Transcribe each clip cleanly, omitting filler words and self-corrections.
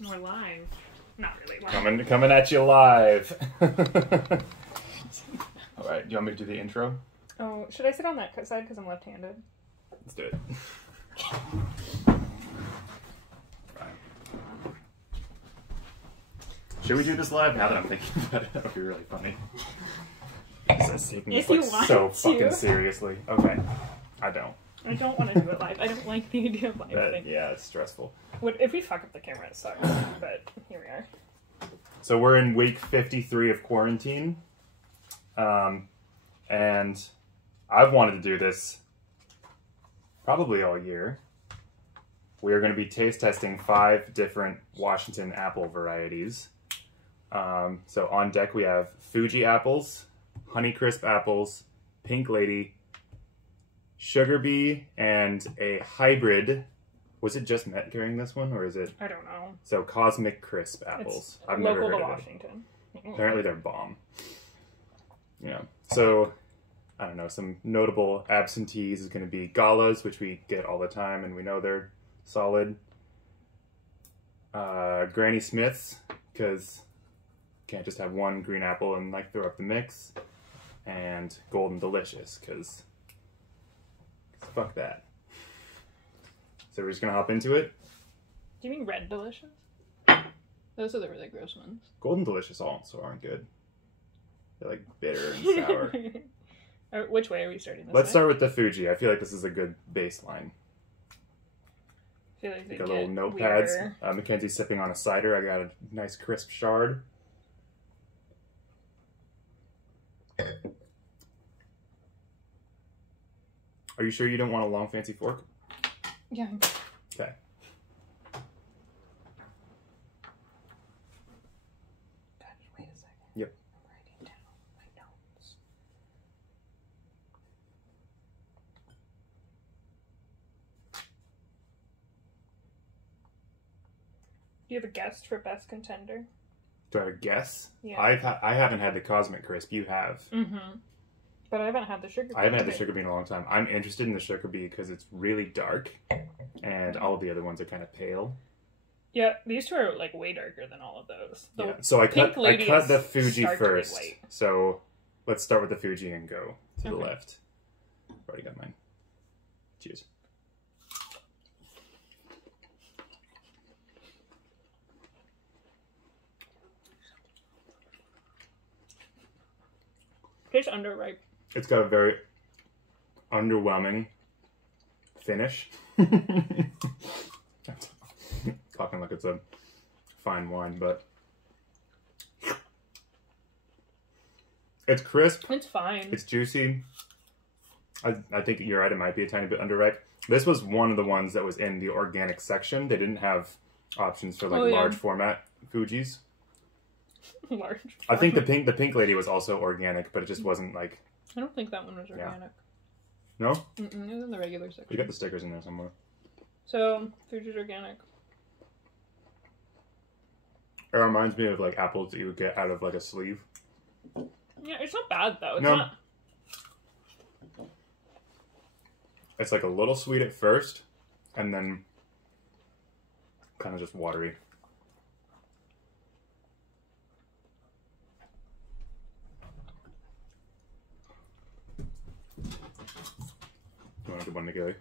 We're live. Not really live. Coming at you live. All right, do you want me to do the intro? Oh, should I sit on that side because I'm left-handed? Let's do it. Should we do this live? Now that I'm thinking about it, that would be really funny. If you want so to. fucking seriously. Okay, I don't. I don't want to do it live. I don't like the idea of live. Yeah, it's stressful. If we fuck up the camera, it sucks. But here we are. So we're in week 53 of quarantine. And I've wanted to do this probably all year. We are going to be taste testing 5 different Washington apple varieties. So on deck we have FUJI apples, HONEYCRISP apples, Pink Lady, SUGARBEE, and a hybrid. Was it just Met carrying this one, or is it? I don't know. So COSMIC-CRISP apples. I've never heard of Washington. Apparently they're bomb. Yeah. So, I don't know, some notable absentees is going to be Galas, which we get all the time, and we know they're solid. Granny Smiths, because can't just have one green apple and like throw up the mix. And Golden Delicious, because fuck that. So we're just going to hop into it. Do you mean Red Delicious? Those are the really gross ones. Golden Delicious also aren't good. They're like bitter and sour. Which way are we starting this Let's way? start with the FUJI. I feel like this is a good baseline. I feel like they Got get little notepads. weirder. Mackenzie's sipping on a cider. I got a nice crisp shard. Are you sure you don't want a long fancy fork? Yeah. Okay. God, wait a second. Yep. I'm writing down my notes. Do you have a guest for best contender? Do I have a guess? Yeah. I haven't had the COSMIC-CRISP. You have. Mm-hmm. But I haven't had the sugar. I haven't had the SUGARBEE in a long time. I'm interested in the SUGARBEE because it's really dark, and all of the other ones are kind of pale. Yeah, these two are like way darker than all of those. Yeah. So I cut the FUJI starkly first. white. So let's start with the FUJI and go to the Okay. left. I've already got mine. Cheers. Tastes underripe. It's got a very underwhelming finish. Talking like it's a fine wine, but it's crisp. It's fine. It's juicy. I think you're right. It might be a tiny bit underripe. This was one of the ones that was in the organic section. They didn't have options for like large format Fujis. Large. I think the Pink Lady was also organic, but it just wasn't like. I don't think that one was organic. No? It was in the regular section. You got the stickers in there somewhere. So, Fuji's organic. It reminds me of like apples that you would get out of like a sleeve. Yeah, it's not bad though. It's No. not. It's like a little sweet at first, and then kind of just watery. You want a good one to go?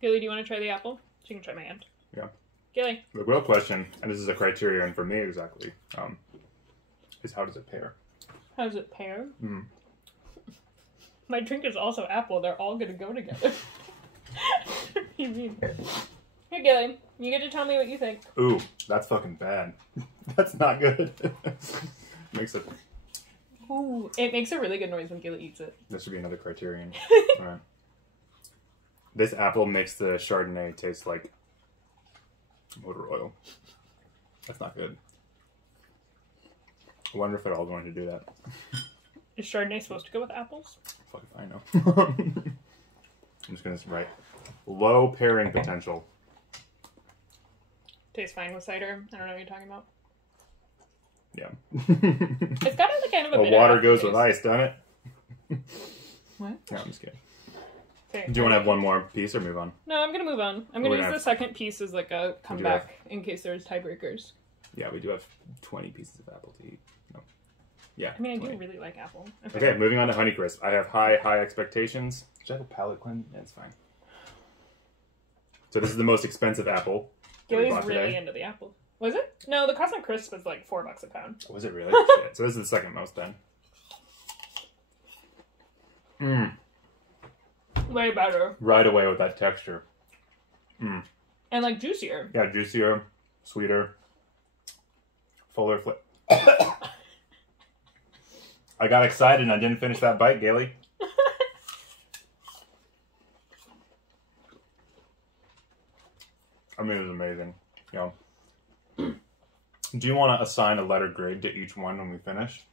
Gilly, do you want to try the apple? So you can try my hand. Yeah. Gilly. The real question, and this is a criterion for me exactly, is how does it pair? How does it pair? Mm. My drink is also apple. They're all going to go together. What do you mean? Here, Gilly. You get to tell me what you think. Ooh, that's fucking bad. That's not good. Makes it. Ooh, it makes a really good noise when Gilly eats it. This should be another criterion. Right. This apple makes the Chardonnay taste like motor oil. That's not good. I wonder if they're all going to do that. Is Chardonnay supposed to go with apples? Fuck if I know. I'm just going to write low pairing potential. Tastes fine with cider. I don't know what you're talking about. Yeah. It's got a kind of a well, bitter water goes aftertaste. with ice, doesn't it? What? No, I'm just kidding. Okay. Do you want to have one more piece or move on? No, I'm gonna move on. I'm gonna use the second piece as like a comeback in case there's tiebreakers. Yeah, we do have 20 pieces of apple to eat. No. Yeah. I mean, 20. I do really like apple. Okay, moving on to Honeycrisp. I have high expectations. Should I have a palate cleanse? Yeah, it's fine. So this is the most expensive apple. Gilly's really into the apple. Was it? No, the Cosmic Crisp is like $4 a pound. Was it really? Shit. So this is the second most then. Mmm. Way better. Right away with that texture. Mmm. And like juicier. Yeah, juicier, sweeter, fuller flavor. I got excited and I didn't finish that bite, Gailey. I mean, it was amazing. You know. Do you want to assign a letter grade to each one when we finish?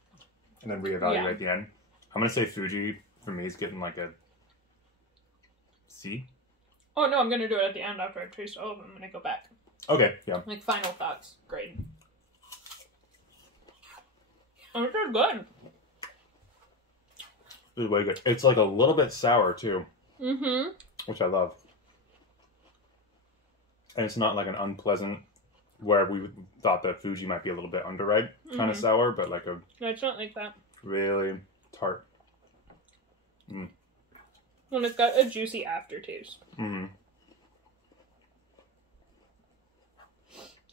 And then reevaluate at the end? I'm going to say Fuji, for me, is getting like a C. Oh, no, I'm going to do it at the end after I've tasted all of them and I go back. Okay, yeah. Like, final thoughts. Grade. Oh, it's good. This is way good. It's like a little bit sour, too. Mm-hmm. Which I love. And it's not like an unpleasant, where we thought that Fuji might be a little bit underripe, kind of sour, but like a... No, it's not like that. Really tart. Mm. And it's got a juicy aftertaste. Mm-hmm.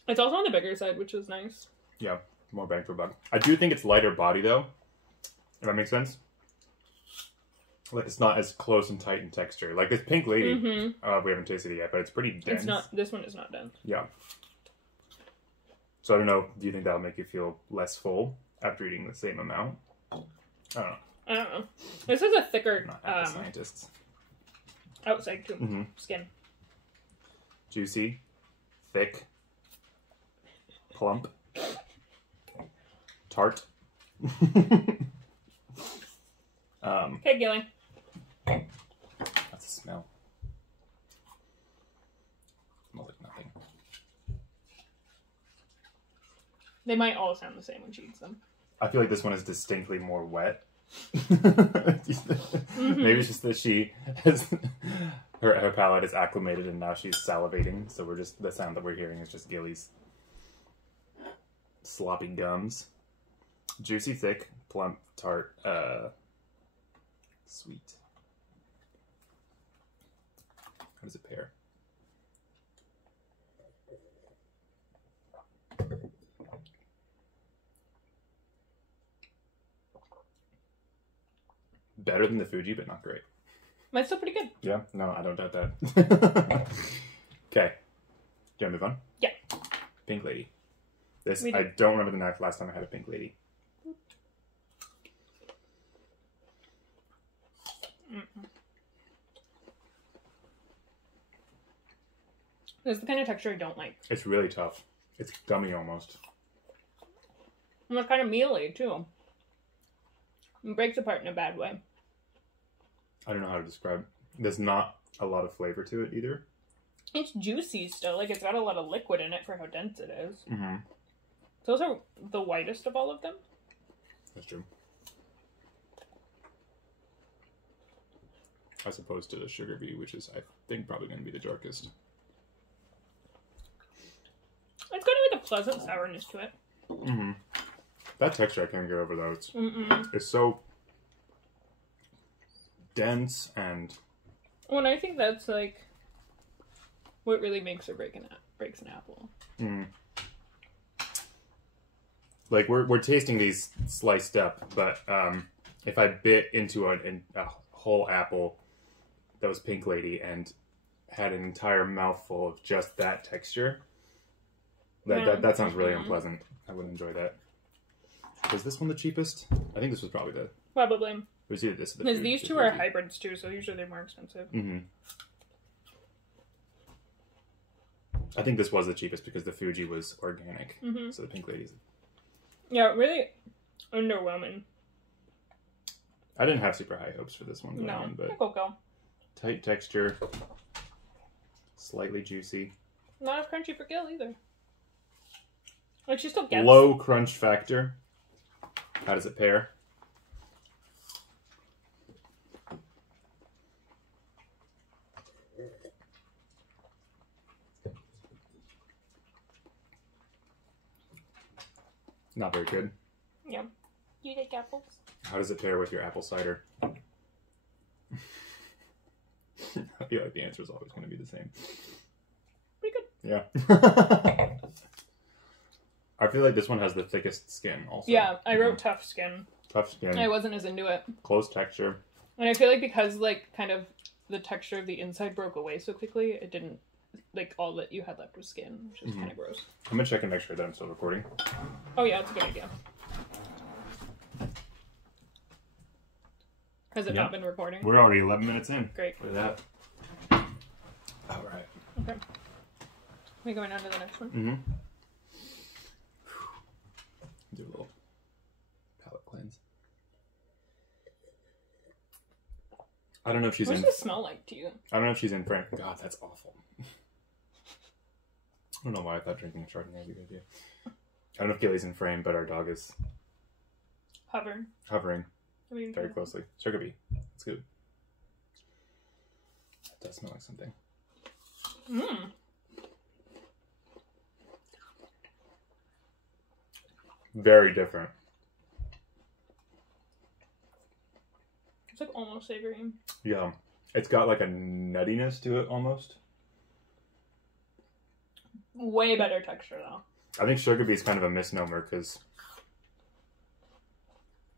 It's also on the bigger side, which is nice. Yeah, more bang for buck. I do think it's lighter body, though. If that makes sense. Like, it's not as close and tight in texture. Like, this Pink Lady, we haven't tasted it yet, but it's pretty dense. It's not, this one is not dense. Yeah. So I don't know, do you think that'll make you feel less full after eating the same amount? I don't know. I don't know. This is a thicker, Not apple scientists. outside too. Skin. Juicy, thick, plump, tart. Okay, Gilly. That's a smell. Smells like nothing. They might all sound the same when she eats them. I feel like this one is distinctly more wet. Maybe it's just that she has her palate is acclimated and now she's salivating, so we're just the sound that we're hearing is just Gilly's sloppy gums. Juicy, thick, plump, tart, sweet. How does it pair? Better than the Fuji, but not great. But still pretty good. Yeah? No, I don't doubt that. Okay. Do you want to move on? Yeah. Pink Lady. This, I don't remember the last time I had a Pink Lady. This is the kind of texture I don't like. It's really tough. It's gummy almost. And it's kind of mealy, too. It breaks apart in a bad way. I don't know how to describe. There's not a lot of flavor to it either. It's juicy still. Like, it's got a lot of liquid in it for how dense it is. Mm-hmm. Those are the whitest of all of them. That's true. As opposed to the SUGARBEE, which is, I think, probably going to be the darkest. It's got like a pleasant sourness to it. Mm-hmm. That texture I can't get over, though. It's so dense and... Well, and I think that's, like, what really makes or breaks an apple. Mm. Like, we're tasting these sliced up, but if I bit into a whole apple that was Pink Lady and had an entire mouthful of just that texture, that sounds really unpleasant. I wouldn't enjoy that. Was this one the cheapest? I think this was probably the... Probably. It was either this or the Because these two are hybrids too, so usually they're more expensive. Mm-hmm. I think this was the cheapest because the Fuji was organic. Mm-hmm. So the Pink Lady's... Yeah, really underwhelming. I didn't have super high hopes for this one. No, but cocoa. Tight texture. Slightly juicy. Not as crunchy for Gil either. Like, she still gets... Low crunch factor. How does it pair? Not very good. Yeah. You like apples? How does it pair with your apple cider? I feel like the answer is always going to be the same. Pretty good. Yeah. I feel like this one has the thickest skin also. Yeah, I wrote tough skin. Tough skin. I wasn't as into it. Close texture. And I feel like because, like, kind of the texture of the inside broke away so quickly, it didn't, like, all that you had left was skin, which is kind of gross. I'm going to check and make sure that I'm still recording. Oh, yeah, that's a good idea. Has it not been recording? We're already 11 minutes in. Great. Look at that. All right. Okay. We going on to the next one? Mm-hmm. Do a little palate cleanse. I don't know if she's what in. What does it smell like to you? I don't know if she's in frame. God, that's awful. I don't know why I thought drinking Chardonnay would be a good idea. I don't know if Gilly's in frame, but our dog is hovering very closely. SUGARBEE. It's good. It does smell like something. Mmm. Very different. It's like almost savory. Yeah. It's got like a nuttiness to it almost. Way better texture though. I think SUGARBEE is kind of a misnomer because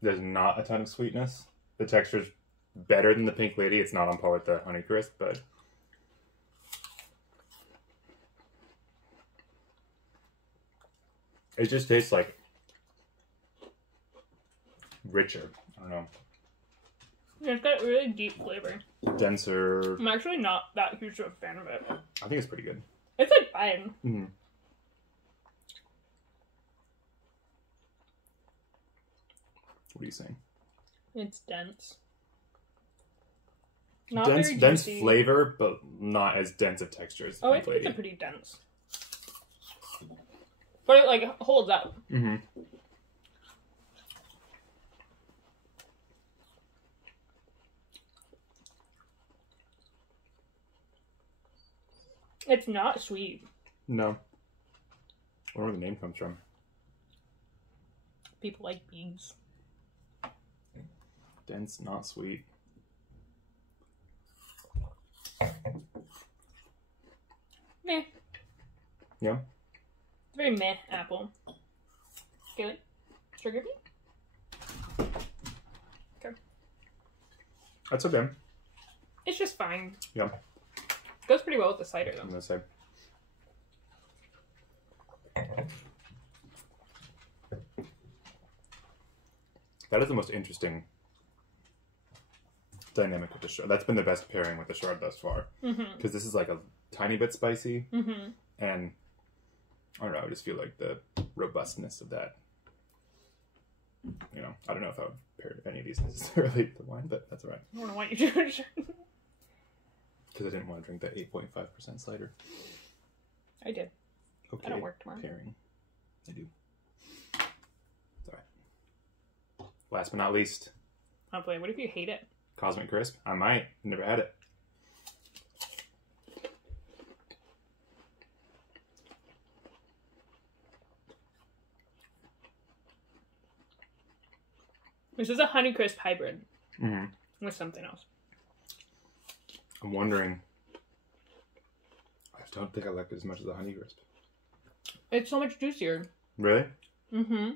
there's not a ton of sweetness. The texture's better than the Pink Lady. It's not on par with the HONEYCRISP, but it just tastes like richer. I don't know. It's got a really deep flavor. Denser. I'm actually not that huge of a fan of it. I think it's pretty good. It's like fine. Mm-hmm. What are you saying? It's dense. Dense flavor, but not as dense a texture as the I Pink think Lady. it's pretty dense. But it, like, holds up. Mm-hmm. It's not sweet. No. I wonder where the name comes from. People like beans. Dense, not sweet. Meh. Yeah? It's a very meh apple. Gilly? SUGARBEE? Okay. That's okay. It's just fine. Yeah. Goes pretty well with the cider, I'm though. gonna say. That is the most interesting dynamic with the Chard. That's been the best pairing with the Chard thus far. Because this is like a tiny bit spicy. And I don't know, I just feel like the robustness of that. You know, I don't know if I would pair any of these necessarily with the wine, but that's alright. I don't know why you do it. Because I didn't want to drink that 8.5% cider. I did. Okay, I don't work tomorrow. Pairing. I do. It's alright. Last but not least. Oh boy, what if you hate it? HONEYCRISP. I might. Never had it. This is a HONEYCRISP hybrid. Mm-hmm. With something else. I'm wondering. I don't think I like it as much as the HONEYCRISP. It's so much juicier. Really? Mm-hmm.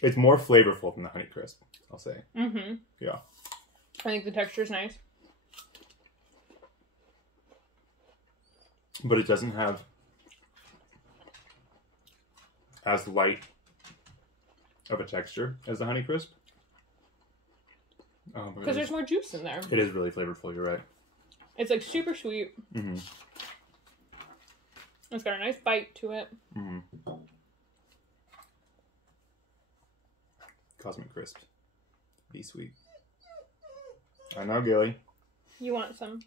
It's more flavorful than the HONEYCRISP, I'll say. Mm-hmm. Yeah. I think the texture's nice. But it doesn't have as light of a texture as the HONEYCRISP. Because there's more juice in there. It is really flavorful, you're right. It's like super sweet. Mm-hmm. It's got a nice bite to it. Mm-hmm. HONEYCRISP. Be sweet. I know, Gilly. You want some?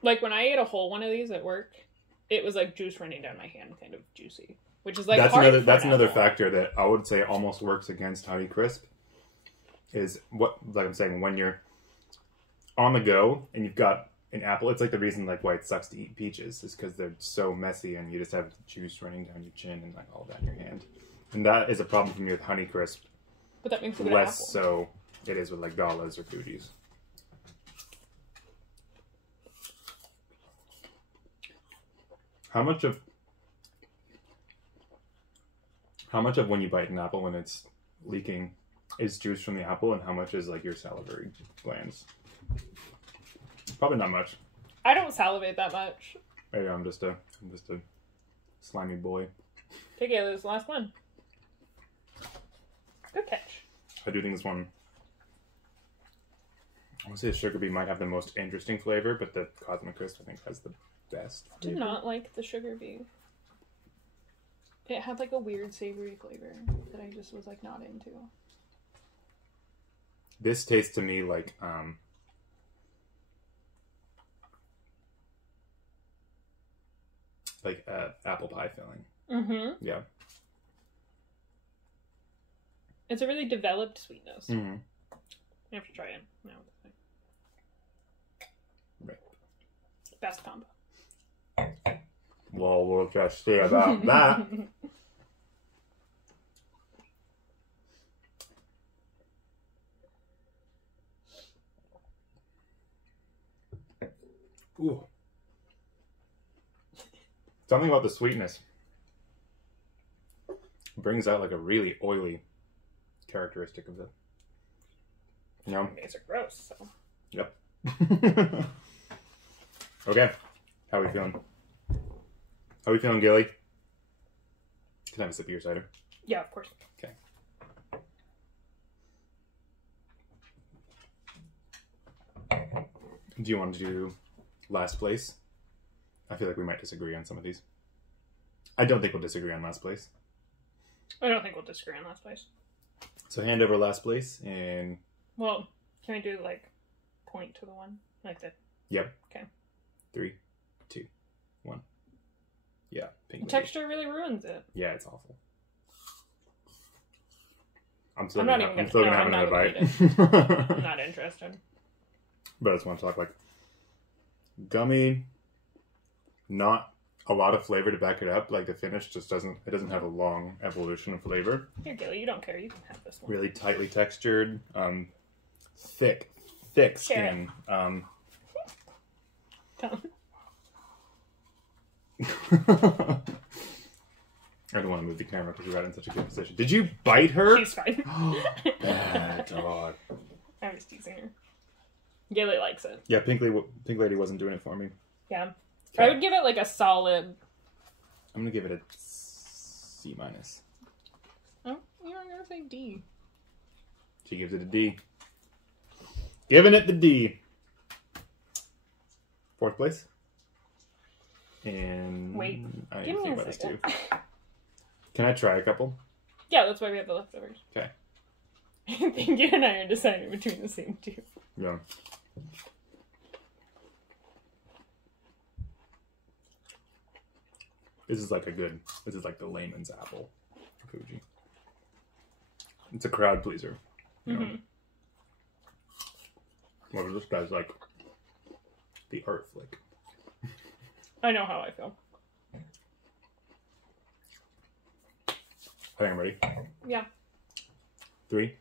Like when I ate a whole one of these at work, it was like juice running down my hand, kind of juicy. Which is like that's another factor that I would say almost works against HONEYCRISP. Is what, like I'm saying, when you're on the go and you've got an apple. It's like the reason like why it sucks to eat peaches is because they're so messy and you just have juice running down your chin and like all down your hand. And that is a problem for me with Honeycrisp. But that makes it an less apple. so it is with like Galas or FUJIs. How much of when you bite an apple when it's leaking is juice from the apple, and how much is like your salivary glands? Probably not much. I don't salivate that much. Maybe I'm just a slimy boy. Okay, there's the last one. Good catch. I do think this one, I want to say the SUGARBEE might have the most interesting flavor, but the HONEYCRISP I think has the best flavor. I did not like the SUGARBEE. It had like a weird savory flavor that I just was like not into. This tastes to me like apple pie filling. Mm-hmm. Yeah. It's a really developed sweetness. Mm-hmm. I have to try it now. Right. Best combo. Well, we'll just see about that. Ooh. Something about the sweetness brings out like a really oily characteristic of it. You know? These are gross, so. Yep. Okay. How are we feeling? How are we feeling, Gilly? Can I have a sip of your cider? Yeah, of course. Okay. Do you want to do last place? I feel like we might disagree on some of these. I don't think we'll disagree on last place. I don't think we'll disagree on last place. So hand over last place and... Well, can we do like point to the one? Like that? Yep. Okay. 3, 2, 1. Yeah. Pink The texture really ruins it. Yeah, it's awful. I'm still I'm gonna, not even I'm still gonna no, have I'm another not bite. I'm not interested. But I just want to talk like gummy, not a lot of flavor to back it up. Like the finish just doesn't have a long evolution of flavor. Here, Gilly, you don't care. You can have this one. Really tightly textured, thick skin. Come. I don't want to move the camera because you're right in such a good position. Did you bite her? She's fine. Bad dog. I was teasing her. Gilly likes it. Yeah, Pink Lady wasn't doing it for me. Yeah. Okay. I would give it like a solid... I'm going to give it a C-. Oh, you're going to say D. She gives it a D. Giving it the D. 4th place. And wait, I need give to me think a about this second. too. Can I try a couple? Yeah, that's why we have the leftovers. Okay. I think you and I are deciding between the same two. Yeah. This is like the layman's apple. FUJI. It's a crowd pleaser. You know? Well, this guy's like the art flick. I know how I feel. I think I'm ready. Yeah. 3.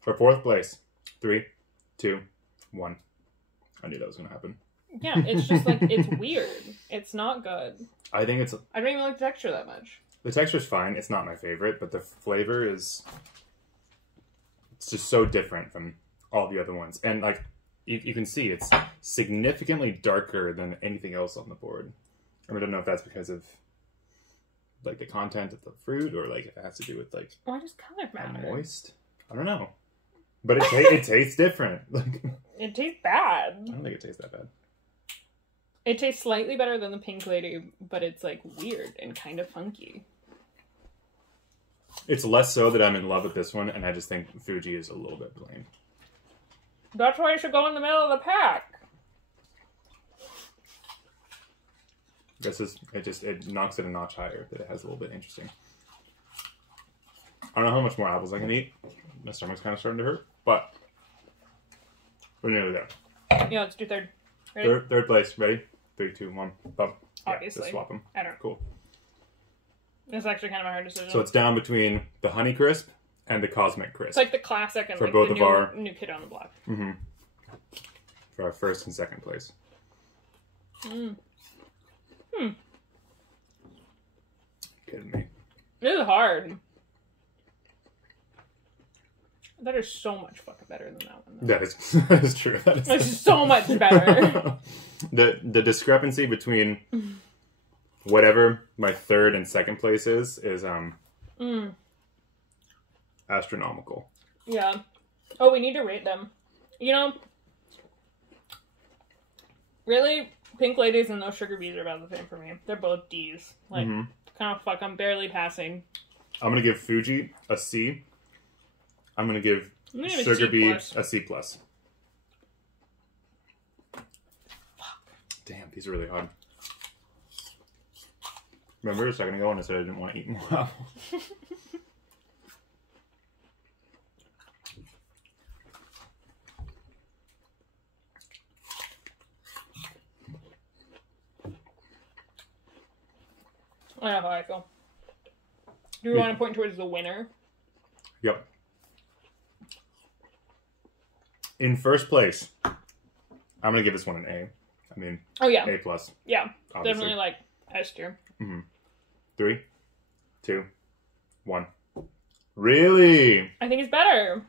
For 4th place. 3, 2, 1. I knew that was going to happen. Yeah, it's just like, it's weird. It's not good. I think it's... I don't even like the texture that much. The texture's fine. It's not my favorite, but the flavor is... It's just so different from all the other ones. And, like, you can see it's significantly darker than anything else on the board. I don't know if that's because of, like, the content of the fruit or, like, if it has to do with, like... Why does color matter? Moist? I don't know. But it tastes different. Like, it tastes bad. I don't think it tastes that bad. It tastes slightly better than the Pink Lady, but it's, like, weird and kind of funky. It's less so that I'm in love with this one, and I just think FUJI is a little bit plain. That's why it should go in the middle of the pack. It knocks it a notch higher, that it has a little bit interesting. I don't know how much more apples I can eat. My stomach's kind of starting to hurt, but we're nearly there. Yeah, let's do third. Ready? Third place. Ready? 3, 2, 1. Bump. Obviously. Just swap them. I don't know. Cool. It's actually kind of a hard decision. So it's down between the Honeycrisp and the Cosmic Crisp. It's like the classic and for like both the of our new kid on the block. Mm-hmm. For our first and second place. Kidding me. This is hard. That is so much fucking better than that one. That is true. That is it's so much better. The discrepancy between whatever my third and second place is astronomical. Yeah. Oh, we need to rate them. You know, really, Pink Ladies and those SUGARBEEs are about the same for me. They're both D's. Like, kind of fuck, I'm barely passing. I'm going to give FUJI a C. I'm going to give SUGARBEE a C+. Fuck. Damn, these are really hard. Remember a second ago when I said I didn't want to eat more apples? I know how I feel. Do we want to point towards the winner? Yep. In first place, I'm going to give this one an A. I mean, oh yeah, A+. Yeah, obviously. definitely like S tier. 3, 2, 1. Really? I think it's better.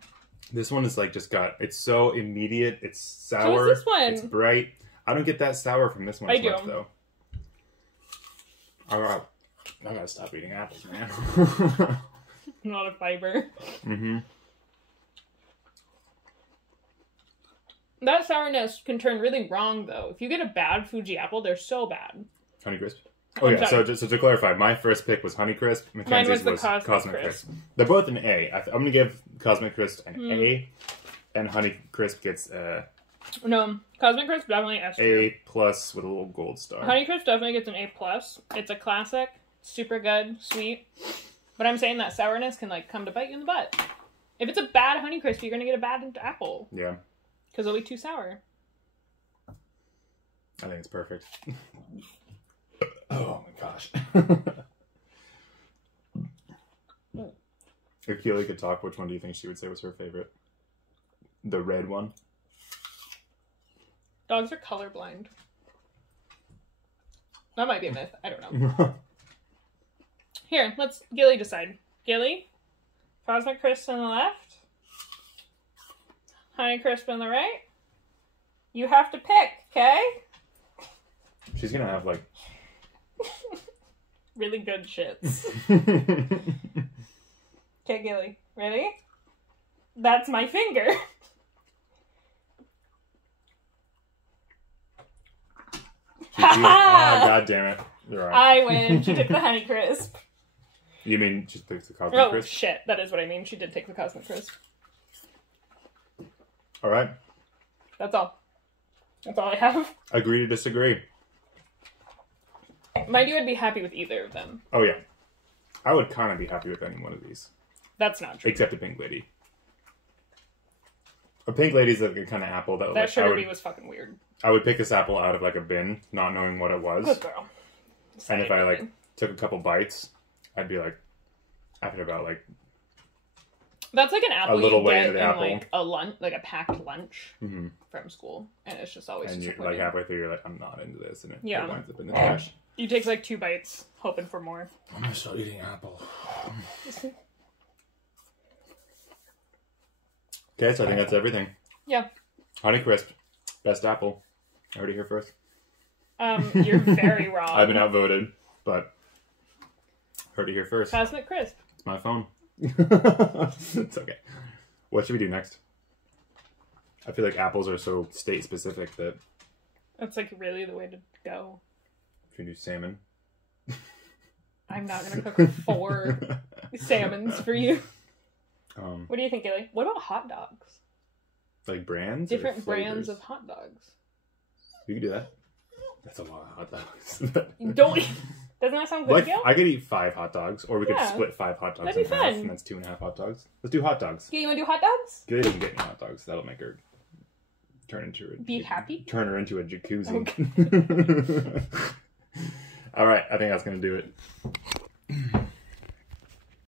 This one is like just got, it's so immediate, it's sour, So is this one. It's bright. I don't get that sour from this one I as much do. though. I gotta stop eating apples, man. A lot of fiber. That sourness can turn really wrong though. If you get a bad Fuji apple, they're so bad. Honeycrisp? Oh yeah, so just to clarify, my first pick was Honeycrisp. Mackenzie's was the Cosmic Crisp. They're both an A. I'm gonna give Cosmic Crisp an A, and Honeycrisp gets No, Cosmic Crisp definitely S tier. A+ with a little gold star. Honeycrisp definitely gets an A+. It's a classic, super good, sweet. But I'm saying that sourness can like come to bite you in the butt. If it's a bad Honeycrisp, you're gonna get a bad apple. Yeah. Because it'll be too sour. I think it's perfect. Oh my gosh. If Keely could talk, which one do you think she would say was her favorite? The red one? Dogs are colorblind. That might be a myth. I don't know. Here, let's Gilly decide. Gilly? Cosmic Crisp on the left? Honeycrisp on the right? You have to pick, okay? She's gonna have like... really good shits. Okay, Gilly. Ready? That's my finger. God damn it. You're right. I win. She took the Honeycrisp. You mean she took the Cosmic Crisp? Oh, shit. That is what I mean. She did take the Cosmic Crisp. Alright. That's all. That's all I have. Agree to disagree. Mind you, I'd be happy with either of them. Oh yeah. I would kind of be happy with any one of these. That's not true. Except a Pink Lady. A Pink Lady's like a kind of apple that like, SUGARBEE was fucking weird. I would pick this apple out of like a bin, not knowing what it was. Good girl. And if I like took a couple bites, I'd be like, after about like that's like an apple a little you way get into the in apple. like a lunch, like a packed lunch from school, and it's just always and you're like halfway through, you're like, I'm not into this, and it winds up in the trash. You take like 2 bites, hoping for more. I'm gonna start eating apple. Okay, so I think that's everything. Yeah. Honeycrisp, best apple. I heard it here first. You're very wrong. I've been outvoted, but heard it here first. Cosmic Crisp. It's my phone. It's okay. What should we do next? I feel like apples are so state specific that that's like really the way to go. Should we do salmon? I'm not gonna cook 4 salmons for you. What do you think, Gilly? What about hot dogs? Like brands? Different brands of hot dogs. You can do that. That's a lot of hot dogs. Don't. Doesn't that sound good, like, Gil? I could eat 5 hot dogs, or we could split 5 hot dogs in half, and that's 2.5 hot dogs. Let's do hot dogs. You want to do hot dogs? Gilly doesn't get any hot dogs. That'll make her Be happy? Turn her into a jacuzzi. Okay. All right, I think that's going to do it.